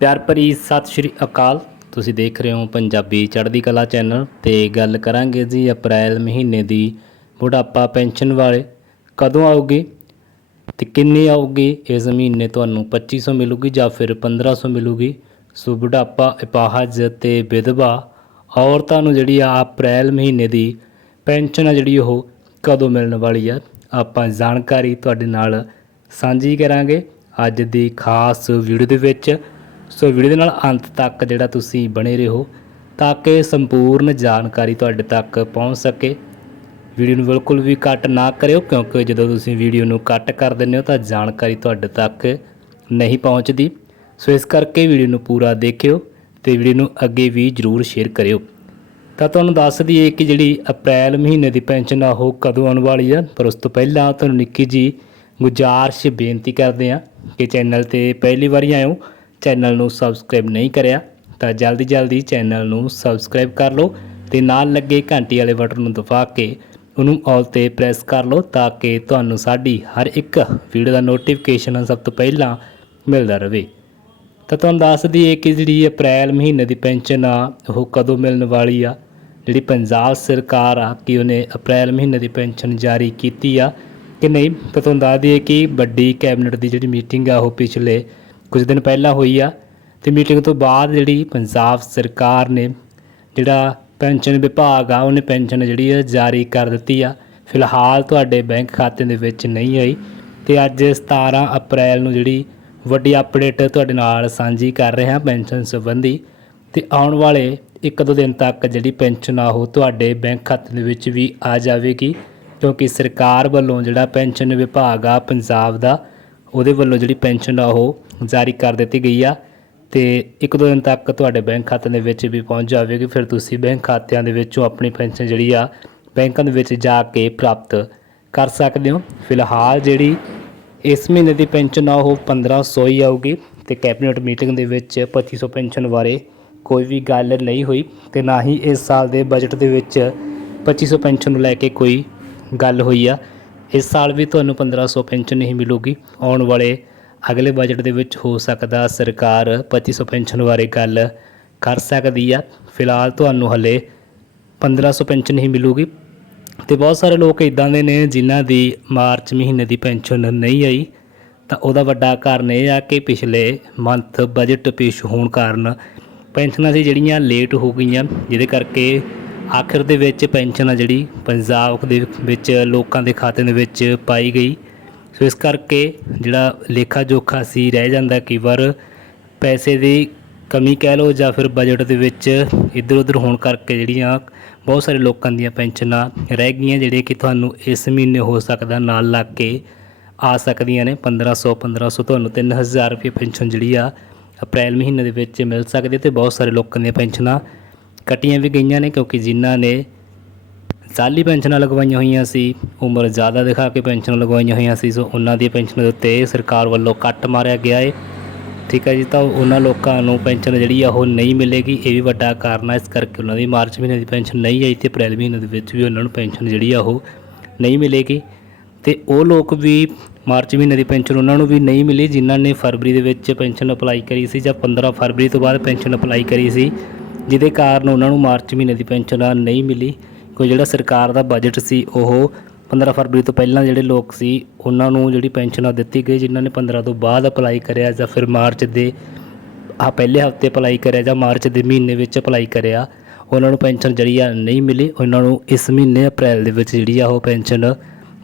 ਪਿਆਰ ਭਰੀ ਸਤਿ ਸ਼੍ਰੀ ਅਕਾਲ। ਤੁਸੀਂ ਦੇਖ ਰਹੇ ਹੋ ਪੰਜਾਬੀ ਚੜ੍ਹਦੀ ਕਲਾ ਚੈਨਲ ਤੇ ਗੱਲ ਕਰਾਂਗੇ ਜੀ ਅਪ੍ਰੈਲ ਮਹੀਨੇ ਦੀ ਬੁਢਾਪਾ ਪੈਨਸ਼ਨ ਵਾਲੇ। ਕਦੋਂ ਆਊਗੀ ਤੇ ਕਿੰਨੀ ਆਊਗੀ? ਇਸ ਮਹੀਨੇ ਤੁਹਾਨੂੰ 2500 ਮਿਲੂਗੀ ਜਾਂ ਫਿਰ 1500 ਮਿਲੂਗੀ। ਸੋ ਬੁਢਾਪਾ ਅਪਾਹਜ ਤੇ ਵਿਧਵਾ ਔਰਤਾਂ ਨੂੰ ਜਿਹੜੀ ਆ ਅਪ੍ਰੈਲ ਮਹੀਨੇ ਦੀ ਪੈਨਸ਼ਨ ਆ ਜਿਹੜੀ ਉਹ ਕਦੋਂ ਮਿਲਣ ਵਾਲੀ ਆ, ਆਪਾਂ ਜਾਣਕਾਰੀ ਤੁਹਾਡੇ ਨਾਲ ਸਾਂਝੀ ਕਰਾਂਗੇ। ਅੱਜ ਦੀ ਖਾਸ ਵੀਡੀਓ ਦੇ ਵਿੱਚ ਸੋ ਵੀਡੀਓ ਦੇ ਨਾਲ ਅੰਤ ਤੱਕ ਜਿਹੜਾ ਤੁਸੀਂ ਬਣੇ ਰਹੋ ਤਾਂ ਕਿ ਸੰਪੂਰਨ ਜਾਣਕਾਰੀ ਤੁਹਾਡੇ ਤੱਕ ਪਹੁੰਚ ਸਕੇ। ਵੀਡੀਓ ਨੂੰ ਬਿਲਕੁਲ ਵੀ ਕੱਟ ਨਾ ਕਰਿਓ, ਕਿਉਂਕਿ ਜਦੋਂ ਤੁਸੀਂ ਵੀਡੀਓ ਨੂੰ ਕੱਟ ਕਰ ਦਿੰਦੇ ਹੋ ਤਾਂ ਜਾਣਕਾਰੀ ਤੁਹਾਡੇ ਤੱਕ ਨਹੀਂ ਪਹੁੰਚਦੀ। ਸੋ ਇਸ ਕਰਕੇ ਵੀਡੀਓ ਨੂੰ ਪੂਰਾ ਦੇਖਿਓ ਤੇ ਵੀਡੀਓ ਨੂੰ ਅੱਗੇ ਵੀ ਜਰੂਰ ਸ਼ੇਅਰ ਕਰਿਓ। ਤਾਂ ਤੁਹਾਨੂੰ ਦੱਸ ਦਈਏ ਕਿ ਜਿਹੜੀ ਅਪ੍ਰੈਲ ਮਹੀਨੇ ਦੀ ਪੈਨਸ਼ਨ ਆ, ਉਹ ਕਦੋਂ ਆਉਣ ਵਾਲੀ ਆ? ਪਰ ਉਸ ਤੋਂ ਪਹਿਲਾਂ ਤੁਹਾਨੂੰ ਨਿੱਕੀ ਜੀ ਗੁਜ਼ਾਰਿਸ਼ ਬੇਨਤੀ ਕਰਦੇ ਆ ਕਿ ਚੈਨਲ ਤੇ ਪਹਿਲੀ ਵਾਰੀ ਆਇਓ ਚੈਨਲ ਨੂੰ ਸਬਸਕ੍ਰਾਈਬ ਨਹੀਂ ਕਰਿਆ ਤਾਂ ਜਲਦੀ ਜਲਦੀ ਚੈਨਲ ਨੂੰ ਸਬਸਕ੍ਰਾਈਬ ਕਰ ਲਓ ਤੇ ਨਾਲ ਲੱਗੇ ਘੰਟੀ ਵਾਲੇ ਬਟਨ ਨੂੰ ਦਬਾ ਕੇ ਉਹਨੂੰ ਆਲ ਤੇ ਪ੍ਰੈਸ ਕਰ ਲਓ ਤਾਂ ਕਿ ਤੁਹਾਨੂੰ ਸਾਡੀ ਹਰ ਇੱਕ ਵੀਡੀਓ ਦਾ ਨੋਟੀਫਿਕੇਸ਼ਨ ਸਭ ਤੋਂ ਪਹਿਲਾਂ ਮਿਲਦਾ ਰਹੇ। ਤਾਂ ਤੁਹਾਨੂੰ ਦੱਸ ਦਈਏ ਕਿ ਜਿਹੜੀ ਅਪ੍ਰੈਲ ਮਹੀਨੇ ਦੀ ਪੈਨਸ਼ਨ ਆ, ਉਹ ਕਦੋਂ ਮਿਲਣ ਵਾਲੀ ਆ? ਜਿਹੜੀ ਪੰਜਾਬ ਸਰਕਾਰ ਆ ਕਿ ਉਹਨੇ ਅਪ੍ਰੈਲ ਮਹੀਨੇ ਦੀ ਪੈਨਸ਼ਨ ਜਾਰੀ ਕੀਤੀ ਆ ਕਿ ਨਹੀਂ? ਤਾਂ ਤੁਹਾਨੂੰ ਦੱਸ ਦਈਏ ਕਿ ਵੱਡੀ ਕੈਬਨਿਟ ਦੀ ਜਿਹੜੀ ਮੀਟਿੰਗ ਆ, ਉਹ ਪਿਛਲੇ ਕੁਝ ਦਿਨ ਪਹਿਲਾਂ ਹੋਈ ਆ ਤੇ ਮੀਟਿੰਗ ਤੋਂ ਬਾਅਦ ਜਿਹੜੀ ਪੰਜਾਬ ਸਰਕਾਰ ਨੇ ਜਿਹੜਾ ਪੈਨਸ਼ਨ ਵਿਭਾਗ ਆ, ਉਹਨੇ ਪੈਨਸ਼ਨ ਜਿਹੜੀ ਆ ਜਾਰੀ ਕਰ ਦਿੱਤੀ ਆ। ਫਿਲਹਾਲ ਤੁਹਾਡੇ ਬੈਂਕ ਖਾਤੇ ਦੇ ਵਿੱਚ ਨਹੀਂ ਆਈ ਤੇ ਅੱਜ 17 ਅਪ੍ਰੈਲ ਨੂੰ ਜਿਹੜੀ ਵੱਡੀ ਅਪਡੇਟ ਤੁਹਾਡੇ ਨਾਲ ਸਾਂਝੀ ਕਰ ਰਹੇ ਹਾਂ ਪੈਨਸ਼ਨ ਸੰਬੰਧੀ ਤੇ ਆਉਣ ਵਾਲੇ ਇੱਕ ਦੋ ਦਿਨ ਤੱਕ ਜਿਹੜੀ ਪੈਨਸ਼ਨ ਆ, ਉਹ ਤੁਹਾਡੇ ਬੈਂਕ ਖਾਤੇ ਦੇ ਵਿੱਚ ਵੀ ਆ ਜਾਵੇਗੀ ਕਿਉਂਕਿ ਸਰਕਾਰ ਵੱਲੋਂ ਜਿਹੜਾ ਪੈਨਸ਼ਨ ਵਿਭਾਗ ਆ, ਪੰਜਾਬ ਦਾ ਉਹਦੇ ਵੱਲੋਂ ਜਿਹੜੀ ਪੈਨਸ਼ਨ ਆ ਉਹ ਜਾਰੀ ਕਰ ਦਿੱਤੀ ਗਈ ਆ ਤੇ ਇੱਕ ਦੋ ਦਿਨ ਤੱਕ ਤੁਹਾਡੇ ਬੈਂਕ ਖਾਤੇ ਦੇ ਵਿੱਚ ਵੀ ਪਹੁੰਚ ਜਾਵੇਗੀ। ਫਿਰ ਤੁਸੀਂ ਬੈਂਕ ਖਾਤਿਆਂ ਦੇ ਵਿੱਚੋਂ ਆਪਣੀ ਪੈਨਸ਼ਨ ਜਿਹੜੀ ਆ ਬੈਂਕਾਂ ਦੇ ਵਿੱਚ ਜਾ ਕੇ ਪ੍ਰਾਪਤ ਕਰ ਸਕਦੇ ਹੋ। ਫਿਲਹਾਲ ਜਿਹੜੀ ਇਸ ਮਹੀਨੇ ਦੀ ਪੈਨਸ਼ਨ ਆ ਉਹ 1500 ਹੀ ਆਊਗੀ ਤੇ ਕੈਬਨਿਟ ਮੀਟਿੰਗ ਦੇ ਵਿੱਚ 2500 ਪੈਨਸ਼ਨ ਬਾਰੇ ਕੋਈ ਵੀ ਗੱਲ ਨਹੀਂ ਹੋਈ ਤੇ ਨਾ ਹੀ ਇਸ ਸਾਲ ਦੇ ਬਜਟ ਦੇ ਵਿੱਚ 2500 ਪੈਨਸ਼ਨ ਨੂੰ ਲੈ ਕੇ ਕੋਈ ਗੱਲ ਹੋਈ ਆ। ਇਸ ਸਾਲ ਵੀ ਤੁਹਾਨੂੰ 1500 ਪੈਨਸ਼ਨ ਨਹੀਂ ਮਿਲੂਗੀ। ਆਉਣ ਵਾਲੇ ਅਗਲੇ ਬਜਟ ਦੇ ਵਿੱਚ ਹੋ ਸਕਦਾ ਸਰਕਾਰ 2500 ਪੈਨਸ਼ਨ ਬਾਰੇ ਗੱਲ ਕਰ ਸਕਦੀ ਆ। ਫਿਲਹਾਲ ਤੁਹਾਨੂੰ ਹਲੇ 1500 ਪੈਨਸ਼ਨ ਹੀ ਮਿਲੂਗੀ। ਤੇ ਬਹੁਤ ਸਾਰੇ ਲੋਕ ਇਦਾਂ ਦੇ ਨੇ ਜਿਨ੍ਹਾਂ ਦੀ ਮਾਰਚ ਮਹੀਨੇ ਦੀ ਪੈਨਸ਼ਨ ਨਹੀਂ ਆਈ। ਤਾਂ ਉਹਦਾ ਵੱਡਾ ਕਾਰਨ ਇਹ ਆ ਕਿ ਪਿਛਲੇ ਮੰਥ ਬਜਟ ਪੇਸ਼ ਹੋਣ ਕਾਰਨ ਪੈਨਸ਼ਨਾਂ ਸੀ ਜਿਹੜੀਆਂ ਲੇਟ ਹੋ ਗਈਆਂ। ਜਿਹਦੇ ਕਰਕੇ ਆਖਿਰ ਦੇ ਵਿੱਚ ਪੈਨਸ਼ਨ ਆ ਜਿਹੜੀ ਪੰਜਾਬ ਦੇ ਵਿੱਚ ਲੋਕਾਂ ਦੇ ਖਾਤੇ ਦੇ ਵਿੱਚ ਪਾਈ ਗਈ। ਸੋ ਇਸ ਕਰਕੇ ਜਿਹੜਾ ਲੇਖਾ ਜੋਖਾ ਸੀ, ਰਹਿ ਜਾਂਦਾ ਕਈ ਵਾਰ ਪੈਸੇ ਦੀ ਕਮੀ ਕਹਿ ਲਓ ਜਾਂ ਫਿਰ ਬਜਟ ਦੇ ਵਿੱਚ ਇੱਧਰ ਉੱਧਰ ਹੋਣ ਕਰਕੇ ਜਿਹੜੀਆਂ ਬਹੁਤ ਸਾਰੇ ਲੋਕਾਂ ਦੀਆਂ ਪੈਨਸ਼ਨਾਂ ਰਹਿ ਗਈਆਂ, ਜਿਹੜੇ ਕਿ ਤੁਹਾਨੂੰ ਇਸ ਮਹੀਨੇ ਹੋ ਸਕਦਾ ਨਾਲ ਲੱਗ ਕੇ ਆ ਸਕਦੀਆਂ ਨੇ। 1500 1500 ਤੁਹਾਨੂੰ 3000 ਰੁਪਏ ਪੈਨਸ਼ਨ ਜਿਹੜੀ ਆ ਅਪ੍ਰੈਲ ਮਹੀਨੇ ਦੇ ਵਿੱਚ ਮਿਲ ਸਕਦੀ ਹੈ ਤੇ ਬਹੁਤ ਸਾਰੇ ਲੋਕਾਂ ਦੀਆਂ ਪੈਨਸ਼ਨਾਂ ਕੱਟੀਆਂ ਵੀ ਗਈਆਂ ਨੇ ਕਿਉਂਕਿ ਜਿਨ੍ਹਾਂ ਨੇ ਸਾਲੀ ਪੈਨਸ਼ਨਾਂ ਲਗਵਾਈਆਂ ਹੋਈਆਂ ਸੀ, ਉਮਰ ਜ਼ਿਆਦਾ ਦਿਖਾ ਕੇ ਪੈਨਸ਼ਨ ਲਗਵਾਈਆਂ ਹੋਈਆਂ ਸੀ, ਸੋ ਉਹਨਾਂ ਦੀ ਪੈਨਸ਼ਨ ਦੇ ਉੱਤੇ ਸਰਕਾਰ ਵੱਲੋਂ ਕੱਟ ਮਾਰਿਆ ਗਿਆ ਹੈ ਠੀਕ ਹੈ ਜੀ, ਤਾਂ ਉਹਨਾਂ ਲੋਕਾਂ ਨੂੰ ਪੈਨਸ਼ਨ ਜਿਹੜੀ ਆ ਉਹ ਨਹੀਂ ਮਿਲੇਗੀ, ਇਹ ਵੀ ਵੱਡਾ ਕਾਰਨ ਹੈ ਇਸ ਕਰਕੇ ਉਹਨਾਂ ਦੀ ਮਾਰਚ ਮਹੀਨੇ ਦੀ ਪੈਨਸ਼ਨ ਨਹੀਂ ਆਈ ਤੇ ਅਪ੍ਰੈਲ ਮਹੀਨੇ ਦੇ ਵਿੱਚ ਵੀ ਉਹਨਾਂ ਨੂੰ ਪੈਨਸ਼ਨ ਜਿਹੜੀ ਆ ਉਹ ਨਹੀਂ ਮਿਲੇਗੀ। ਤੇ ਉਹ ਲੋਕ ਵੀ ਮਾਰਚ ਮਹੀਨੇ ਦੀ ਪੈਨਸ਼ਨ ਉਹਨਾਂ ਨੂੰ ਵੀ ਨਹੀਂ ਮਿਲੀ, ਜਿਨ੍ਹਾਂ ਨੇ ਫਰਵਰੀ ਦੇ ਵਿੱਚ ਪੈਨਸ਼ਨ ਅਪਲਾਈ ਕਰੀ ਸੀ ਜਾਂ 15 ਫਰਵਰੀ ਤੋਂ ਬਾਅਦ ਪੈਨਸ਼ਨ ਅਪਲਾਈ ਕਰੀ ਸੀ। ਜਿਹਦੇ ਕਾਰਨ ਉਹਨਾਂ ਨੂੰ ਮਾਰਚ ਮਹੀਨੇ ਦੀ ਪੈਨਸ਼ਨ ਨਹੀਂ ਮਿਲੀ। ਕੋਈ ਜਿਹੜਾ ਸਰਕਾਰ ਦਾ ਬਜਟ ਸੀ, ਉਹ 15 ਫਰਵਰੀ ਤੋਂ ਪਹਿਲਾਂ ਜਿਹੜੇ ਲੋਕ ਸੀ, ਉਹਨਾਂ ਨੂੰ ਜਿਹੜੀ ਪੈਨਸ਼ਨਾਂ ਦਿੱਤੀ ਗਈ, ਜਿਨ੍ਹਾਂ ਨੇ 15 ਤੋਂ ਬਾਅਦ ਅਪਲਾਈ ਕਰਿਆ ਜਾਂ ਫਿਰ ਮਾਰਚ ਦੇ ਆ ਪਹਿਲੇ ਹਫ਼ਤੇ ਅਪਲਾਈ ਕਰਿਆ ਜਾਂ ਮਾਰਚ ਦੇ ਮਹੀਨੇ ਵਿੱਚ ਅਪਲਾਈ ਕਰਿਆ, ਉਹਨਾਂ ਨੂੰ ਪੈਨਸ਼ਨ ਜਿਹੜੀ ਆ ਨਹੀਂ ਮਿਲੀ। ਉਹਨਾਂ ਨੂੰ ਇਸ ਮਹੀਨੇ ਅਪ੍ਰੈਲ ਦੇ ਵਿੱਚ ਜਿਹੜੀ ਆ ਉਹ ਪੈਨਸ਼ਨ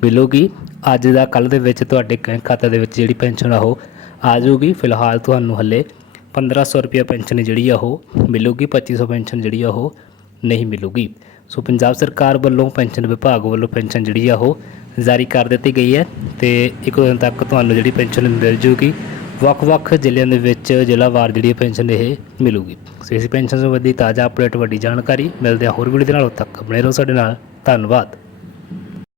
ਮਿਲੂਗੀ। ਅੱਜ ਦਾ ਕੱਲ ਦੇ ਵਿੱਚ ਤੁਹਾਡੇ ਬੈਂਕ ਖਾਤੇ ਦੇ ਵਿੱਚ ਜਿਹੜੀ ਪੈਨਸ਼ਨ ਆ ਉਹ ਆ ਜਾਊਗੀ। ਫਿਲਹਾਲ ਤੁਹਾਨੂੰ ਹੱਲੇ 1500 ਰੁਪਏ ਪੈਨਸ਼ਨ ਜਿਹੜੀ ਆ ਉਹ ਮਿਲੂਗੀ 2500 ਪੈਨਸ਼ਨ ਜਿਹੜੀ ਆ ਉਹ ਨਹੀਂ ਮਿਲੂਗੀ। ਸੋ ਪੰਜਾਬ ਸਰਕਾਰ ਵੱਲੋਂ ਪੈਨਸ਼ਨ ਵਿਭਾਗ ਵੱਲੋਂ ਪੈਨਸ਼ਨ ਜਿਹੜੀ ਆ ਉਹ ਜਾਰੀ ਕਰ ਦਿੱਤੀ ਗਈ ਹੈ ਤੇ ਇੱਕ ਦਿਨ ਤੱਕ ਤੁਹਾਨੂੰ ਜਿਹੜੀ ਪੈਨਸ਼ਨ ਮਿਲ ਜੂਗੀ, ਵੱਖ-ਵੱਖ ਜ਼ਿਲ੍ਹਿਆਂ ਦੇ ਵਿੱਚ ਜ਼ਿਲ੍ਹਾਵਾਰ ਜਿਹੜੀ ਪੈਨਸ਼ਨ ਇਹ ਮਿਲੂਗੀ। ਸੋ ਇਸ ਪੈਨਸ਼ਨ ਸੰਬੰਧੀ ਤਾਜ਼ਾ ਅਪਡੇਟ ਵੱਡੀ ਜਾਣਕਾਰੀ, ਮਿਲਦੇ ਆ ਹੋਰ ਵੀਡੀਓ ਦੇ ਨਾਲ, ਉਦੋਂ ਤੱਕ ਬਣੇ ਰਹੋ ਸਾਡੇ ਨਾਲ। ਧੰਨਵਾਦ।